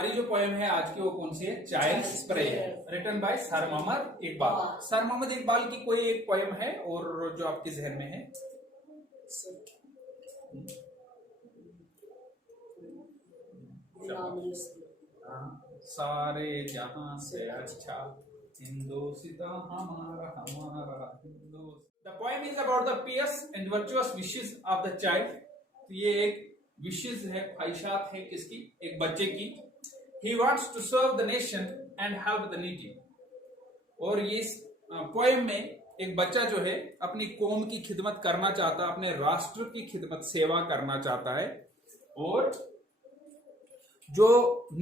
हमारी जो पोएम है आज की वो कौन सी है? Child's prayer, written by sir Mohammad Iqbal. Sir Mohammad Iqbal की कोई एक पोएम है और जो आपके जहन में है? सारे जहां से अच्छा हिंदुस्ता हमारा हमारा Hindustan. The poem is about the pious and virtuous wishes of the child। तो ये एक विशेष है, ख्वाहिशात है किसकी? एक बच्चे की। He wants to serve the nation and help the needy। और ये पोएम में एक बच्चा जो है अपनी कौम की खिदमत करना चाहता है, अपने राष्ट्र की खिदमत सेवा करना चाहता है, और जो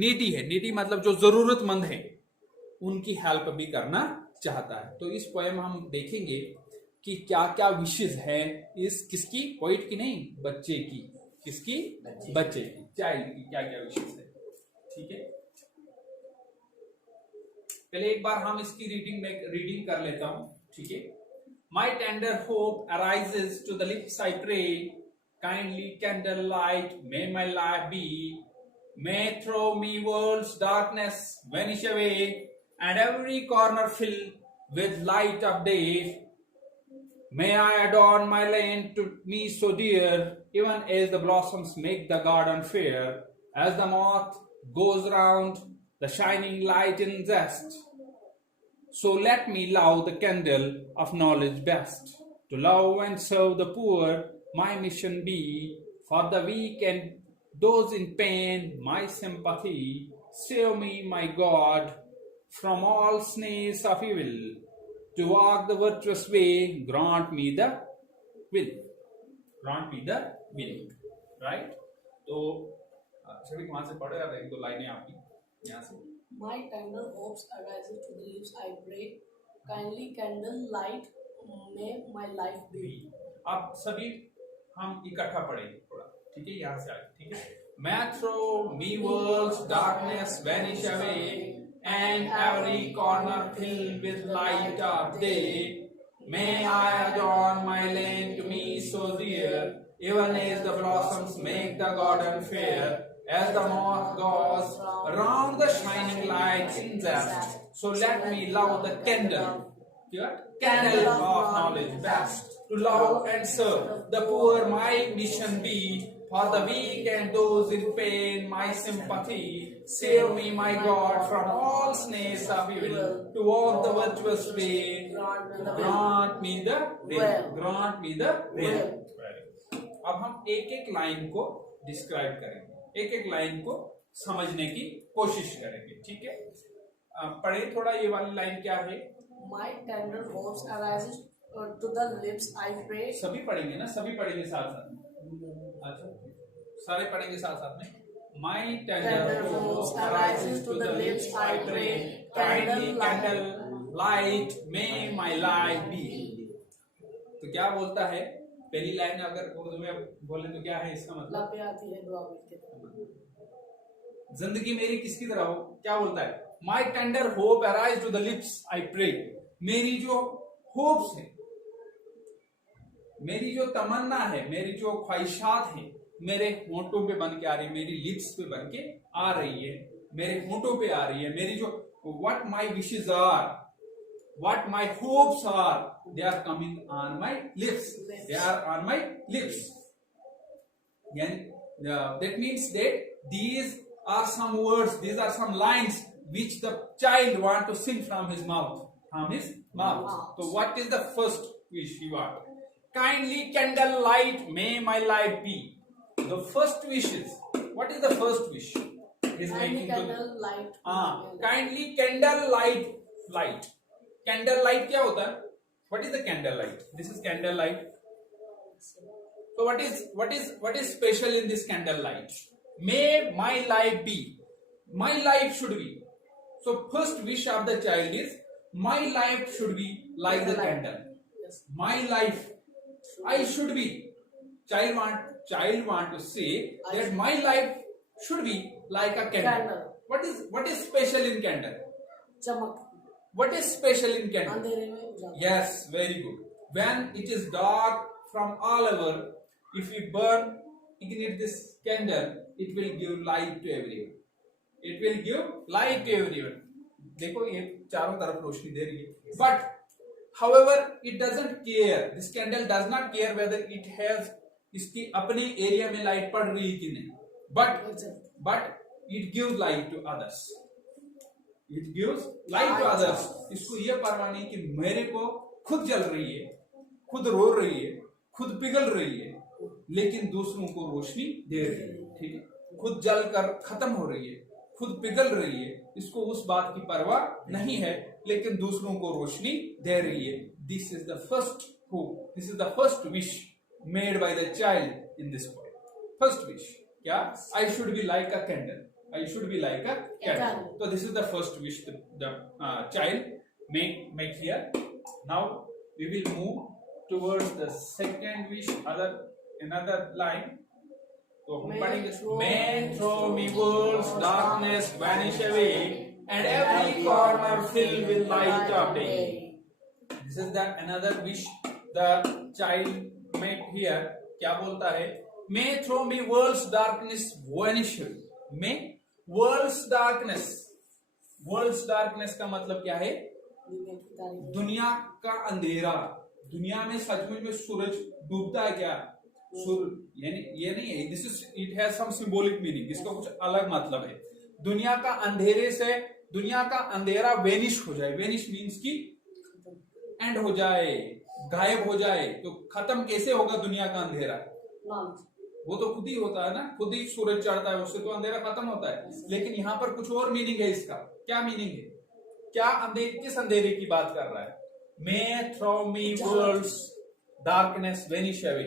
नीडी है, नीडी मतलब जो जरूरतमंद है, उनकी हेल्प भी करना चाहता है। तो इस पोएम हम देखेंगे कि क्या क्या विशेष है इस किसकी, पोइट की नहीं, बच्चे की। किसकी? बच्चे की, चाइल्ड की क्या क्या विशेष है। ठीक है, पहले एक बार हम इसकी रीडिंग कर लेता हूं। ठीक है। My tender hope arises to the lips I pray, kindly candle light may my life be, may throw me world's darkness vanish away, and every corner fill with light of day. May I adorn my land to me so dear, even as the blossoms make the garden fair, as the moth goes round the shining light in zest. So let me love the candle of knowledge best, to love and serve the poor my mission be, for the weak and those in pain my sympathy. Save me, my God, from all snares of evil, to walk the virtuous way, grant me the will, grant me the will। right? तो सभी वहां से पढ़े रहा, एक दो लाइनें आपकी यहाँ से। My tender hopes arises to the lips I pray, kindly candle light may my life be। अब सभी हम इकट्ठा पढ़ेंगे थोड़ा, ठीक है, यहाँ से आगे। ठीक है। May throw me world's darkness vanish away, and every corner filled with light of day. May I adorn my land to me so dear, even as the blossoms make the garden fair, as the moth goes round the shining light in zest. So let me love the candle, candle of knowledge best, to love and serve the poor my mission be, for the weak and those in pain my sympathy. Save me, my God, from all snares of evil, to walk the virtuous way, grant me the will, grant me the will। अब हम एक एक line को describe करेंगे, एक एक line को समझने की कोशिश करेंगे। ठीक है, पढ़े थोड़ा, ये वाली लाइन क्या है? My tender hopes arises to the lips I pray। सभी पढ़ेंगे ना, सभी पढ़ेंगे साथ साथ में। अच्छा, सारे पढ़ेंगे साथ साथ में। My tender hopes arises to the lips I pray, kindly candle light may my life be। तो क्या बोलता है पहली लाइन? अगर उर्दू में बोले तो क्या है इसका मतलब? आती है दुआ की, जिंदगी मेरी किसकी तरह हो? क्या बोलता है? My tender hope arise to the lips I pray। मेरी जो होप्स है, मेरी जो तमन्ना है, मेरी जो ख्वाहिशात है, मेरे होंठों पे बन के आ रही है, मेरी लिप्स पे बन के आ रही है, मेरे होंठों पे आ रही है। मेरी जो what my wishes are, what my hopes are, they are coming on my lips, they are on my lips। That means that these are some words, these are some lines which the child want to sing from his mouth, from his mouth। So what is the first wish he want? Kindly candle light may my life be। The first wish is, what is the first wish? Is kindly candle light। kindly candle light, light। Candle light क्या होता है? What is the candle light? This is candle light। So what is special in this candle light? May my life be, my life should be। So first wish of the child is my life should be like the candle। My life, I should be। Child want to say that my life should be like a candle। What is special in candle? चमक। What is special in candle? अंधेरे में उजाला। Yes, very good। When it is dark from all over, if we ignite this candle, it will give light to everyone। It will give light to everyone. देखो ये चारों तरफ रोशनी दे रही है. But however it doesn't care. This candle does not care whether it has इसकी अपने area में लाइट पड़ रही है कि नहीं. But it gives light to others. It gives light to others. इसको ये परवाह नहीं कि मेरे को खुद जल रही है, खुद रो रही है, खुद पिघल रही है, लेकिन दूसरों को रोशनी दे रही है. ठीक है, खुद जल कर खत्म हो रही है, खुद पिघल रही है, इसको उस बात की परवाह नहीं है, लेकिन दूसरों को रोशनी दे रही है. This is the first hope, this is the first wish made by the child in this poem. First wish क्या? I should be like a candle. I should be like a candle. So this is the first wish the child make here. Now we will move towards the second wish. Another line. So हम पढ़ेंगे. May throw me world's darkness vanish away, and every corner fill with light of day. This is the another wish the child made here. क्या बोलता है? May throw me world's darkness vanish away. May world's darkness. World's darkness का मतलब क्या है? दुनिया का अंधेरा. दुनिया में सचमुच में सूरज डूबता है क्या? यानी ये नहीं है. This is it has some symbolic meaning. इसका कुछ अलग मतलब है. दुनिया का अंधेरे से दुनिया का अंधेरा वेनिश हो जाए. वेनिश मीन्स की एंड हो जाए, गायब हो जाए. तो खत्म कैसे होगा दुनिया का अंधेरा? वो तो खुद ही होता है ना, खुद ही सूरज चढ़ता है, उससे तो अंधेरा खत्म होता है. लेकिन यहाँ पर कुछ और मीनिंग है इसका. क्या मीनिंग है? क्या किस अंधेरे की बात कर रहा है? May throw me world's darkness vanish away.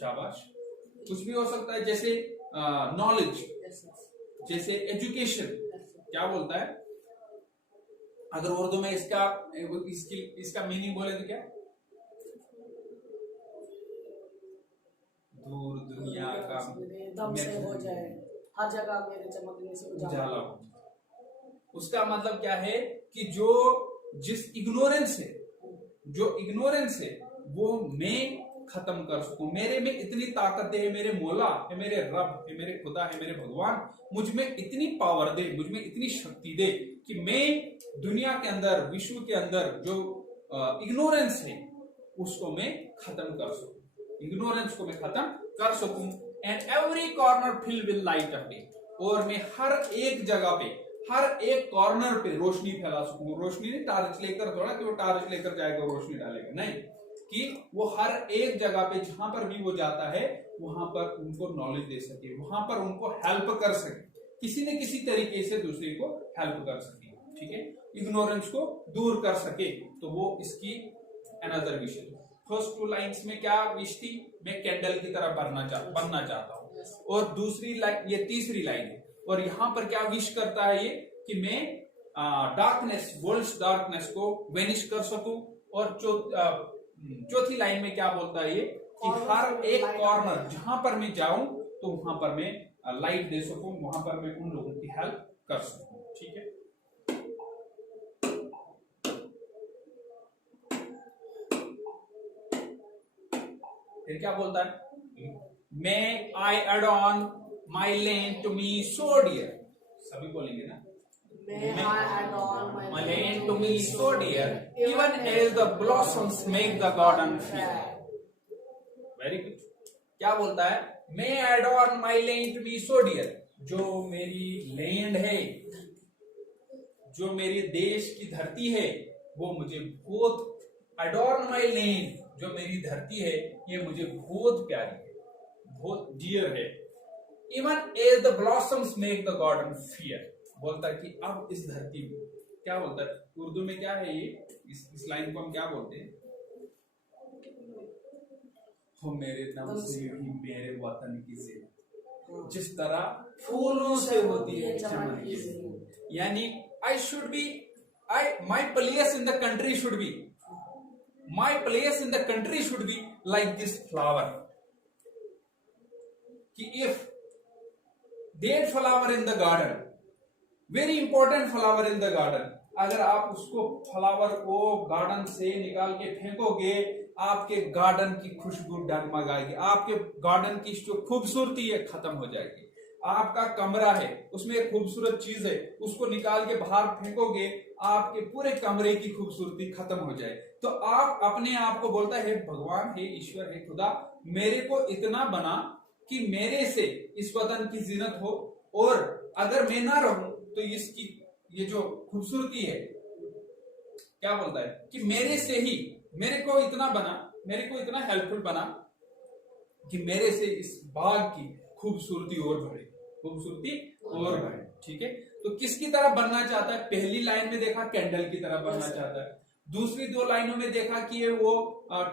शाबाश. कुछ भी हो सकता है, जैसे नॉलेज, जैसे एजुकेशन. क्या बोलता है? अगर उर्दू में इसका मीनिंग बोले तो क्या? दूर दुनिया का दम से हो जाए, हर जगह मेरे चमकने से उजाला हो. उसका मतलब क्या है कि जिस इग्नोरेंस है वो मैं खत्म कर सकूं. मेरे में इतनी ताकत है, मेरे मौला है, मेरे रब है, मेरे खुदा है, मेरे भगवान मुझ में इतनी पावर दे, मुझ में इतनी शक्ति दे कि मैं दुनिया के अंदर, विश्व के अंदर जो इग्नोरेंस है उसको मैं खत्म कर सकूं. इग्नोरेंस को मैं खत्म कर सकूं. And every corner fill with light of day. और मैं हर एक जगह पे, हर एक कॉर्नर पे रोशनी फैला सकूं. रोशनी नहीं टार्च लेकर, थोड़ा कि वो टार्च लेकर जाएगा रोशनी डालेगा, नहीं, कि वो हर एक जगह पे जहां पर भी वो जाता है वहां पर उनको नॉलेज दे सके, वहां पर उनको हेल्प कर सके, किसी न किसी तरीके से दूसरे को हेल्प कर सके. ठीक है, इग्नोरेंस को दूर कर सके. तो वो इसकी अनदर विश है. फर्स्ट 2 लाइन्स में क्या विश थी? मैं कैंडल की तरह बनना चाहता हूं. और दूसरी लाइन, ये तीसरी लाइन है. और यहां पर क्या विश करता है ये? कि मैं डार्कनेस, वर्ल्ड्स डार्कनेस को वेनिश कर सकूं. और चौथी लाइन में क्या बोलता है ये? कि हर एक कॉर्नर जहां पर मैं जाऊं तो वहां पर मैं लाइट दे सकूं, वहां पर मैं उन लोगों की हेल्प कर सकूं. ठीक है. फिर क्या बोलता है? May I aid on my lane to me so dear. सभी बोलेंगे ना? May I add on my lane to me so dear, even as the blossoms make the garden fair. Very good. क्या बोलता है? May I add on my lane to me so dear. जो मेरी land है, जो मेरे देश की धरती है, वो मुझे बहुत, adorn my land, जो मेरी धरती है ये मुझे बहुत प्यारी है, बहुत डियर है. Even as the blossoms make the garden fair. बोलता है कि अब इस धरती में, क्या बोलता है उर्दू में, क्या है ये? इस लाइन को हम क्या बोलते हैं? हो मेरे दम से ही मेरे वतन की सेवा, जिस तरह फूलों से होती है चमन की सेवा. यानी आई should B, my place in the country should be, my place in the country should be like this flower. If that flower in the garden, very important flower in the garden, अगर आप उसको flower को garden से निकाल के फेंकोगे, आपके garden की खुशबू डगमगाएगी, आपके गार्डन की जो खूबसूरती है खत्म हो जाएगी. आपका कमरा है, उसमें एक खूबसूरत चीज है, उसको निकाल के बाहर फेंकोगे, आपके पूरे कमरे की खूबसूरती खत्म हो जाए। तो आप अपने आप को बोलता है भगवान है, ईश्वर है, खुदा मेरे को इतना बना कि मेरे से इस वतन की जीनत हो, और अगर मैं ना रहूं तो इसकी ये जो खूबसूरती है, क्या बोलता है कि मेरे से ही, मेरे को इतना बना, मेरे को इतना हेल्पफुल बना कि मेरे से इस बाग की खूबसूरती और बढ़े, खूबसूरती और बढ़े। ठीक है, तो किसकी तरह बनना चाहता है? पहली लाइन में देखा कैंडल की तरह बनना चाहता है, दूसरी दो लाइनों में देखा कि ये वो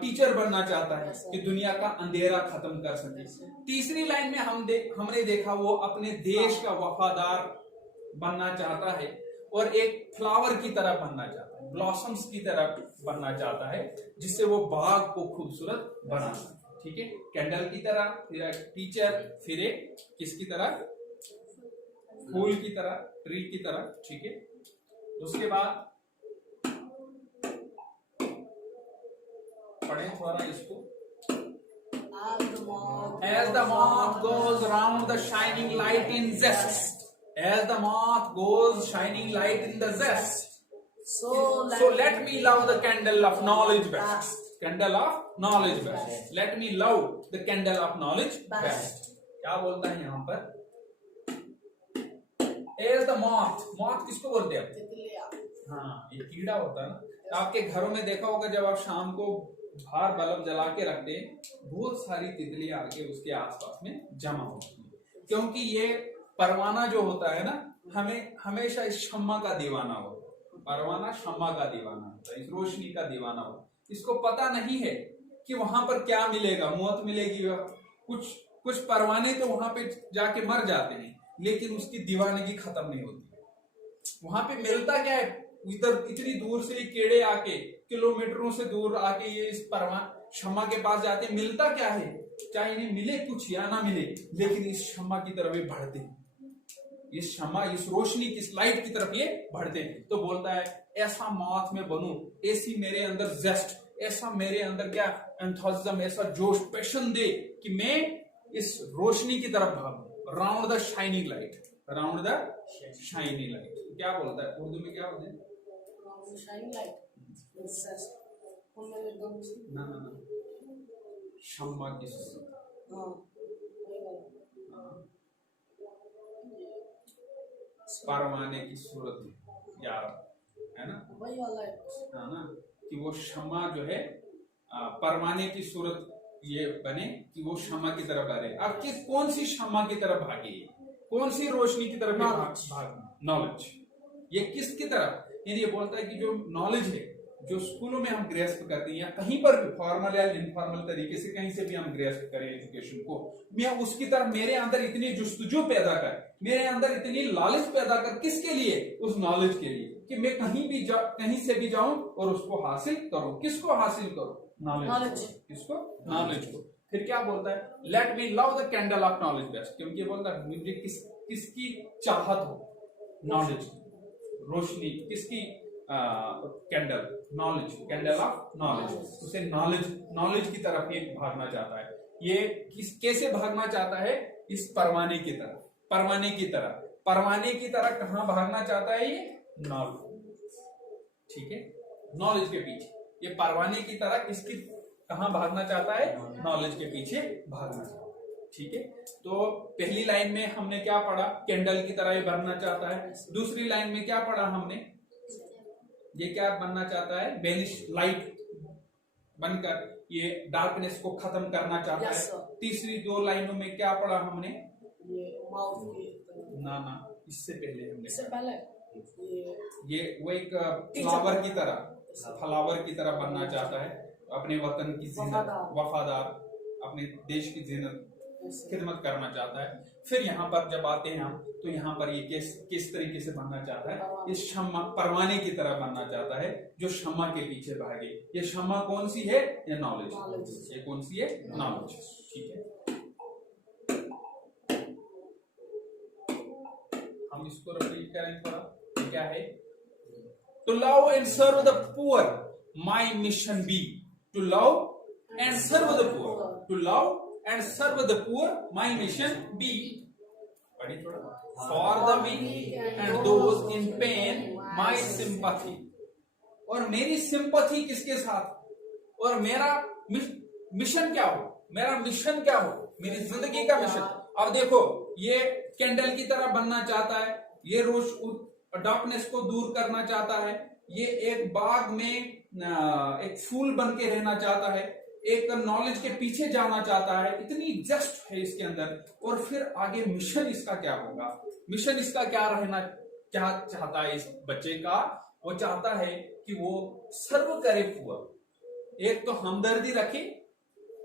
टीचर बनना चाहता है कि दुनिया का अंधेरा खत्म कर सके। तीसरी लाइन में हमने देखा वो अपने देश का वफादार बनना चाहता है और एक फ्लावर की तरह बनना चाहता है, ब्लॉसम्स की तरह बनना चाहता है, जिससे वो बाग को खूबसूरत बना सके। ठीक है, कैंडल की तरह, फिर एक टीचर, फिर एक किसकी तरह? फूल की तरह, ट्री की तरह। ठीक है, उसके बाद पढ़े थोड़ा इसको। As the moth goes round the shining light in zest, as the moth goes shining light in the zest, so let me love the candle of knowledge best. Candle of knowledge best. Let me love the candle of knowledge best. क्या बोलता है यहाँ पर? As the moth, moth किसको बोलते हैं? हाँ, ये कीड़ा होता है ना। आपके घरों में देखा होगा जब आप शाम को बाहर बल्ब जला के रखते हैं, बहुत सारी तितलियां आके उसके आसपास में जमा होती है, क्योंकि ये परवाना जो होता है ना, हमें हमेशा इस शम्मा का दीवाना होता है। परवाना शम्मा का दीवाना होता है, इस रोशनी का दीवाना होता है। इसको पता नहीं है कि वहां पर क्या मिलेगा, मौत मिलेगी। कुछ परवाने तो वहां पे जाके मर जाते हैं, लेकिन उसकी दीवानगी खत्म नहीं होती। वहां पे मिलता क्या है? इधर इतनी दूर से कीड़े आके, किलोमीटरों से दूर आके ये इस शम्मा के पास जाते, मिलता क्या है? चाहे इन्हें मिले कुछ या ना मिले, लेकिन इस शम्मा की तरफ ये बढ़ते, इस शम्मा, इस रोशनी की, इस लाइट की तरफ ये बढ़ते। तो बोलता है ऐसा मौत में बनूं, ऐसी मेरे अंदर जेस्ट, ऐसा मेरे अंदर क्या एंथुसिज्म, ऐसा जोश, पैशन दे कि मैं इस रोशनी की तरफ भागूं। Round the shining light, round the shining light. क्या बोलता है उर्दू में? क्या बोलते हैं? शाइनिंग लाइट, ना ना ना, शम्मा की परवाने की सूरत यार, है ना? वही वाला है ना, कि वो शम्मा जो है परवाने की सूरत ये बने कि वो शम्मा की तरफ बढ़े। अब कौन सी शम्मा की तरफ भागे? कौन सी रोशनी की तरफ भाग? नॉलेज। ये किसकी तरफ? यानी ये बोलता है कि जो नॉलेज है, जो स्कूलों में हम ग्रेस्प करते हैं या कहीं पर भी फॉर्मल या इनफॉर्मल तरीके से कहीं से भी हम ग्रेस्प करें एजुकेशन को, मैं उसकी तरफ मेरे अंदर इतनी जुस्तजू पैदा कर, मेरे अंदर इतनी लालच पैदा कर, किसके लिए? उस नॉलेज के लिए, कि मैं कहीं से भी जाऊं और उसको हासिल करूं। किसको हासिल करूं? नॉलेज। किसको? नॉलेज को। फिर क्या बोलता है? Let me love the candle of knowledge best, क्योंकि बोलता है मुझे किसकी चाहत हो? नॉलेज की रोशनी। किसकी? Candle, knowledge, candle of knowledge. उसे नॉलेज की तरफ ये भागना चाहता है। ये कैसे भागना चाहता है? इस परवाने की तरफ, परवाने की तरह। परवाने की तरह कहां भागना चाहता है ये? नॉलेज। ठीक है, नॉलेज के पीछे। ये परवाने की तरह किसकी कहां भागना चाहता है? नॉलेज के पीछे भागना चाहता है। ठीक है, तो पहली लाइन में हमने क्या पढ़ा? कैंडल की तरह ये बनना चाहता है। दूसरी लाइन में क्या पढ़ा हमने? ये क्या बनना चाहता है? बेनिश लाइट बनकर ये डार्कनेस को खत्म करना चाहता है। तीसरी दो लाइनों में क्या पढ़ा हमने? ये माउथ की ना, इससे पहले हमने, इससे पहले ये वो एक फ्लावर की तरह बनना चाहता है, अपने वतन की जिन्नत, वफादार, अपने देश की जिन्नत, खिदमत करना चाहता है। फिर यहाँ पर जब आते हैं हम, तो यहाँ पर ये किस तरीके से बनना चाहता है? इस शम्मा, परवाने की तरह बनना चाहता है जो शम्मा के पीछे भागे। ये शम्मा कौन सी है? ये नॉलेज। ये कौन सी है? नॉलेज। ठीक है, हम इसको रिपीट करें थोड़ा। क्या है? To love and serve the poor my mission be. To love and serve the poor, to love and serve the poor, my mission be। पढ़िए थोड़ा। For the weak and those in pain my sympathy, और मेरी sympathy किसके साथ, और मेरा mission क्या हो, मेरा मिशन क्या हो, मेरी जिंदगी का मिशन। अब देखो ये कैंडल की तरह बनना चाहता है, ये रोश डार्कनेस को दूर करना चाहता है, ये एक बाग में एक फूल बन के रहना चाहता है, एक नॉलेज के पीछे जाना चाहता है, इतनी जस्ट है इसके अंदर। और फिर आगे मिशन इसका क्या होगा, मिशन इसका क्या रहना, क्या चाहता है इस बच्चे का, वो चाहता है कि वो सर्व करे पुअर। एक तो हमदर्दी रखे,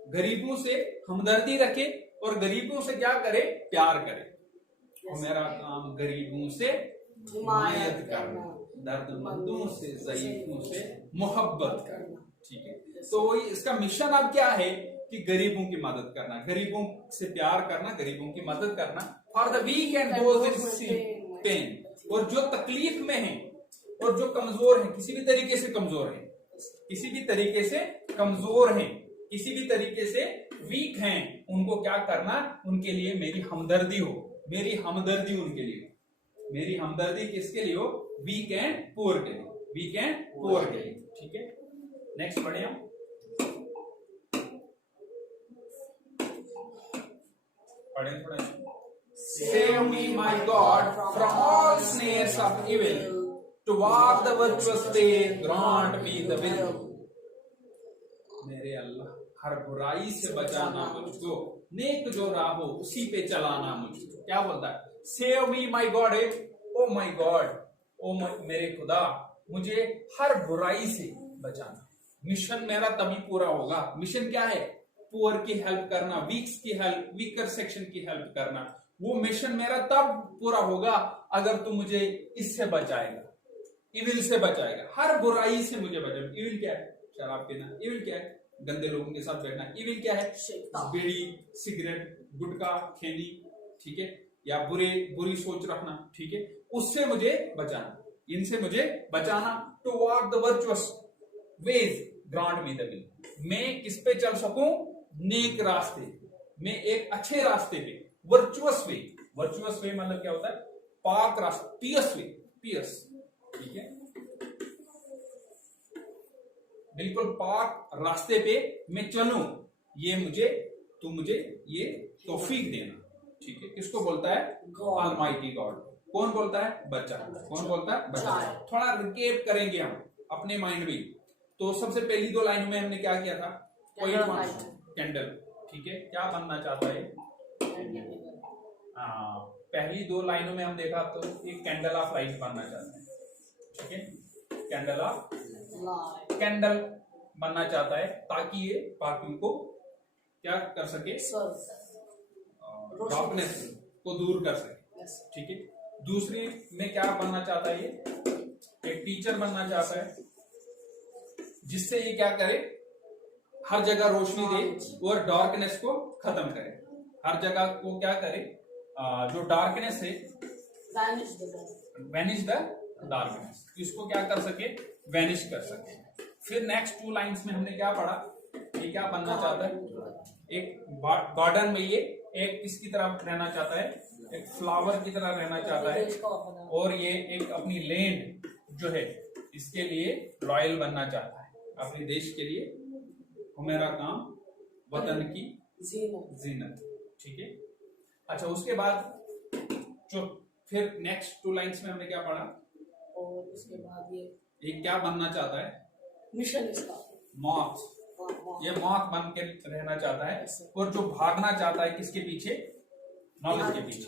गरीबों से हमदर्दी रखे, और गरीबों से क्या करे, प्यार करे। और मेरा काम गरीबों से हिमायत करना, दर्दमंदों से, ज़ईफों से मोहब्बत करना। ठीक है, तो इसका मिशन अब क्या है कि गरीबों की मदद करना, गरीबों से प्यार करना, गरीबों की मदद करना। For the weak and those in pain, और जो तकलीफ में हैं और जो कमजोर हैं, किसी भी तरीके से कमजोर हैं, किसी भी तरीके से कमजोर हैं, किसी भी तरीके से वीक हैं, उनको क्या करना, उनके लिए मेरी हमदर्दी हो, मेरी हमदर्दी उनके लिए, मेरी हमदर्दी किसके लिए हो, वीक एंड पुअर के लिए, वीक एंड पुअर के लिए। ठीक है, नेक्स्ट पढ़े हम। पढ़े। Save me, my God, from all snares of evil, to walk the virtuous way, grant me the will. मेरे अल्लाह, हर बुराई से बचाना मुझको, नेक जो राह हो उसी पे चलाना मुझको। क्या बोलता है, सेव मी माई गॉड, ओ माई गॉड, ओ मेरे खुदा, मुझे हर बुराई से बचाना। मिशन मेरा तभी पूरा होगा। मिशन क्या है, पुअर की हेल्प करना, वीक्स की हेल्प, वीकर सेक्शन की हेल्प करना। वो मिशन मेरा तब पूरा होगा अगर तू मुझे इससे बचाएगा, इविल से बचाएगा, हर बुराई से मुझे बचाएगा। इविल क्या है, शराब पीना। इविल क्या है, गंदे लोगों के साथ बैठना। इविल क्या है, बीड़ी, सिगरेट, गुटखा, खैनी, ठीक है, या बुरी सोच रखना, ठीक है, उससे मुझे बचाना, इनसे मुझे बचाना। To walk the virtuous ways, grant me the will. मैं किस पे चल सकूं, नेक रास्ते, मैं एक अच्छे रास्ते पे, वर्चुअस वे। वर्चुअस वे मतलब क्या होता है, पाक रास्ता, पियस वे, पियस, ठीक है, बिल्कुल पाक रास्ते पे मैं चलूं, ये मुझे, तू मुझे ये तौफीक देना। ठीक है, किसको बोलता है, ऑलमाइटी गॉड। कौन बोलता है, बच्चा। कौन बोलता है, बच्चा। थोड़ा रिकेप करेंगे हम अपने माइंड में। तो सबसे पहली दो लाइनों में हमने क्या किया था, कैंडल, ठीक है, क्या बनना चाहता है, पहली दो लाइनों में हम देखा तो एक कैंडल ऑफ लाइट बनना चाहता है, ठीक है, कैंडल बनना चाहता है ताकि ये बाकियों को क्या कर सके, डार्कनेस को दूर कर सके, ठीक है। दूसरी में क्या बनना चाहता है, ये एक टीचर बनना चाहता है जिससे ये क्या करे, हर जगह रोशनी दे और डार्कनेस को खत्म करे, हर जगह को क्या करे, जो डार्कनेस है, वैनिश द डार्कनेस, इसको क्या कर सके, वैनिश कर सके। फिर नेक्स्ट टू लाइंस में हमने क्या पढ़ा, ये क्या बनना चाहता है, एक गार्डन में ये एक किसकी तरह रहना चाहता है, एक फ्लावर की तरह रहना चाहता है, और ये एक अपनी लैंड जो है इसके लिए रॉयल बनना चाहता है, अपने देश के लिए, मेरा काम वतन की जीनत, ठीक है। अच्छा, उसके बाद जो फिर नेक्स्ट टू लाइंस में हमने क्या पढ़ा, और उसके बाद ये क्या बनना चाहता है, मिशन इसका मौत, ये मौत बन के रहना चाहता है, और जो भागना चाहता है किसके पीछे, नॉलेज के पीछे,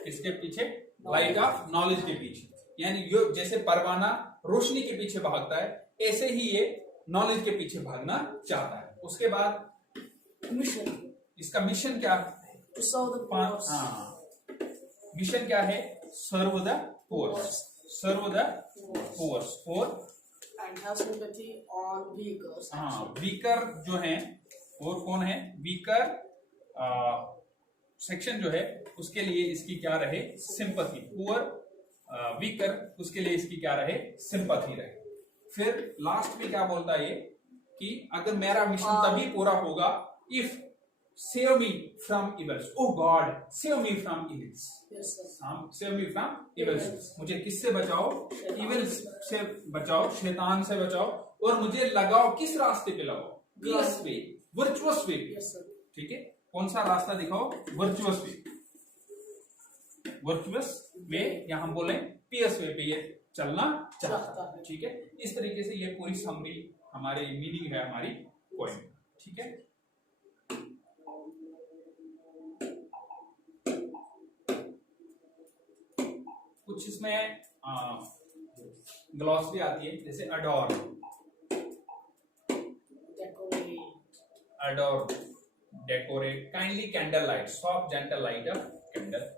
किसके पीछे, लाइट ऑफ नॉलेज के पीछे। यानी यो जैसे परवाना रोशनी के पीछे भागता है, ऐसे ही ये नॉलेज के पीछे भागना चाहता है। उसके बाद मिशन, इसका मिशन क्या है, मिशन क्या है, serve the poors, serve the poors, और वीकर जो है, और कौन है, वीकर सेक्शन जो है उसके लिए इसकी क्या रहे, सिंपैथी, पुअर वीकर, उसके लिए इसकी क्या रहे, सिंपैथी रहे। फिर लास्ट में क्या बोलता है ये, कि अगर मेरा मिशन तभी पूरा होगा if save me from evils, O God save me from evils, Yes, sir. Save me from evils, मुझे किससे बचाओ, इवल्स से बचाओ, शैतान से बचाओ, और मुझे लगाओ किस रास्ते पे लगाओ, पीस वे, वर्चुअस वे, Yes, sir. ठीक है, कौन सा रास्ता दिखाओ, वर्चुअस वे, वर्चुअस वे, या हम बोले पीएस वे पे ये चलना चाहता है, ठीक है। इस तरीके से ये पूरी समरी हमारे मीनिंग है हमारी पोएम, ठीक है। कुछ इसमें ग्लॉसरी आती है, जैसे adore, adore, decorate, kindly candle light, soft gentle light of candle,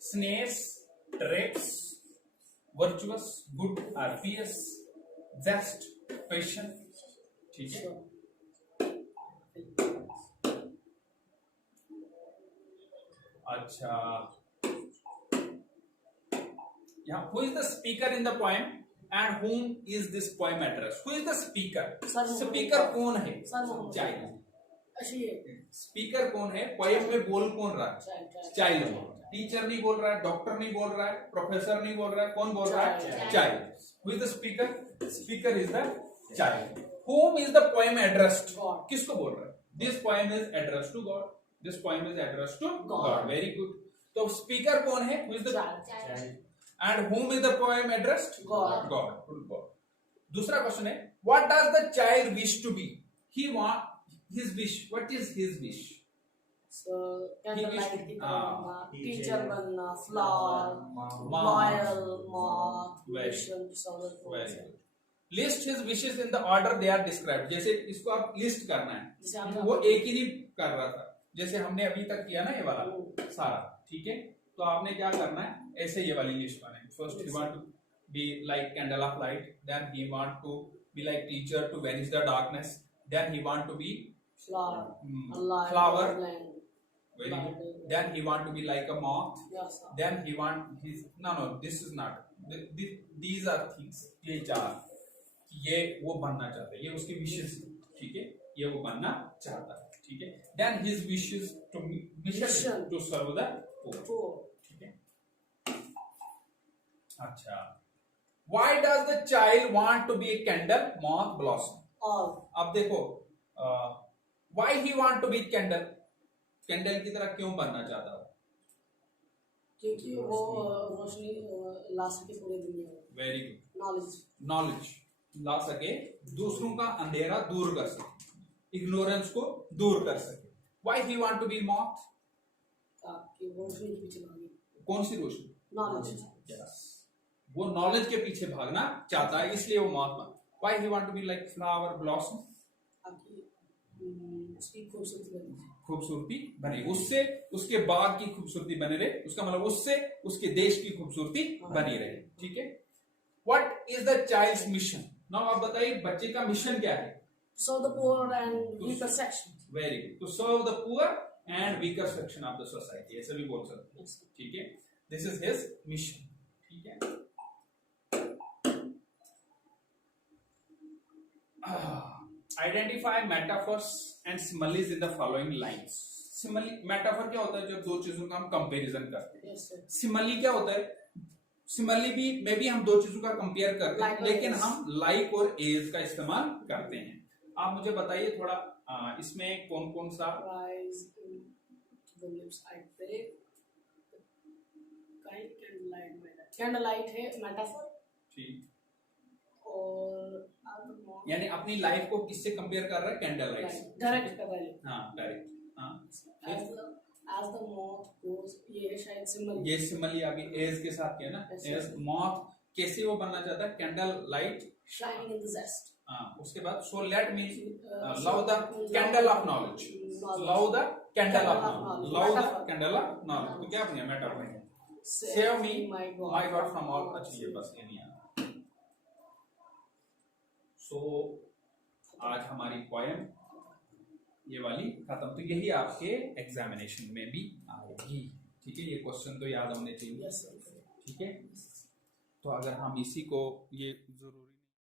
Snell's, ट्रेप्स, virtuous, good और पियस, जस्ट, पेशेंट, ठीक है। अच्छा, यहाँ who is the speaker in the poem and whom is this poem addressed? Who is the speaker? Speaker कौन है? Child. Speaker कौन है? Poem में बोल कौन रहा है? चाइल्ड। टीचर नहीं बोल रहा है, डॉक्टर नहीं बोल रहा है, प्रोफेसर नहीं बोल रहा है, कौन बोल रहा है? Child. Who is the speaker? Speaker is the child. Whom is the poem addressed? किसको बोल रहा है? This poem is addressed to God. This poem is addressed to God. Very good. तो स्पीकर कौन है? Who is the child? And whom is the poem addressed? God. God. Good God. दूसरा question है, what does the child wish to be? He want his wish. What is his wish? So, candlelight बनना, teacher teacher, बनना, flower, loyal, moth, patient, Very good. List his wishes in the order they are described. जैसे इसको आप list करना जैसे है, हमने- वो एक ही नहीं कर रहा था, जैसे हमने अभी तक किया ना ये वाला सारा, ठीक है। तो आपने क्या करना है, ऐसे ये वाली लिस्ट बनाए। First he want to be like candle of light, then he want to be like teacher to vanish the darkness, then he want to be flower, flower, land. very good. Then he want to be like a moth, Yes, sir. then he want his, no this is not, these are things, ये चार, ये वो बनना चाहता है, ये उसकी विशेष, ठीक है, ये वो बनना चाहता है, ठीक है। Then his wishes to mission to serve the poor, ठीक है। अच्छा, why does the child want to be a candle, moth, blossom? All. अब देखो, why he want to be candle, candle की तरह क्यों बनना चाहता है? क्योंकि वो रोशनी ला सके पूरे दुनिया में। Very good. नॉलेज, नॉलेज ला सके, दूसरों का अंधेरा दूर कर सके, इग्नोरेंस को दूर कर सके। Why he want to be moth? ताकि वो रोशनी के पीछे भागे। कौन सी रोशनी? नॉलेज। Yes. वो नॉलेज के पीछे भागना चाहता है, इसलिए वो moth बना। Why he want to be like flower, blossom? ताकि उसकी खूबसूरती बने। खूबसूरती बने, उससे उसके बाग की खूबसूरती बने रहे, उसका मतलब उससे उसके देश की खूबसूरती बनी रहे, ठीक है। What is the child's mission? Now आप बताइए, बच्चे का मिशन क्या है? Serve the poor and weaker section. Very good. To serve the poor and weaker section of the society, ऐसे भी बोल सकते हैं, ठीक है। This is his mission, ठीक है। Identify metaphors and similes in the following lines. Simile, metaphor क्या होता है? जब दो चीजों का हम कंपैरिजन करते हैं। Yes, sir. सिमली क्या होता है? सिमली भी में भी हम दो चीजों का कंपेयर करते हैं, लेकिन हम लाइक और एज का इस्तेमाल करते हैं। आप मुझे बताइए थोड़ा, इसमें कौन कौन सा? Rise in the lips I break. Kind candlelight matter. Candlelight है metaphor ठीक, और यानी अपनी लाइफ को किससे कंपेयर कर रहा है? कैंडल लाइट से। डायरेक्ट कर रहा है। हाँ, डायरेक्ट। हाँ, as the moth goes, ये शायद सिंबल, ये सिमली आगे एज के साथ क्या है ना, एज मॉथ कैसे वो बनना चाहता है? Candle light shining in the zest. उसके बाद so let me love the candle of knowledge, love the candle of knowledge, love the candle of knowledge. तो क्या बनेगा? मेटाफर बनेगा, save me my God from all. अच्छा, ये बस ये नहीं आया। सो आज हमारी पोएम ये वाली खत्म। तो यही आपके एग्जामिनेशन में भी आएगी, ठीक है। ये क्वेश्चन तो याद होने चाहिए, Yes, sir. ठीक है। तो अगर हम इसी को, ये जरूरी